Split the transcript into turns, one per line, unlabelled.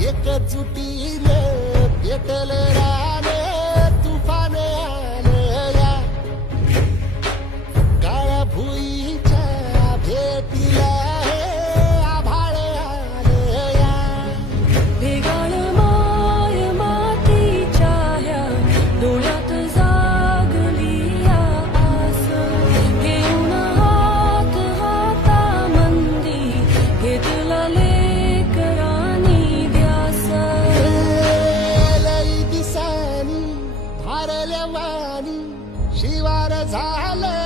एकजुटीने पेटले राणे तुफाने आले या. काळ्या भुईच्या भेटीला आभाळे आले या.
भिगाळ माय डोळ्या
गेल्या वाणी शिवार झालं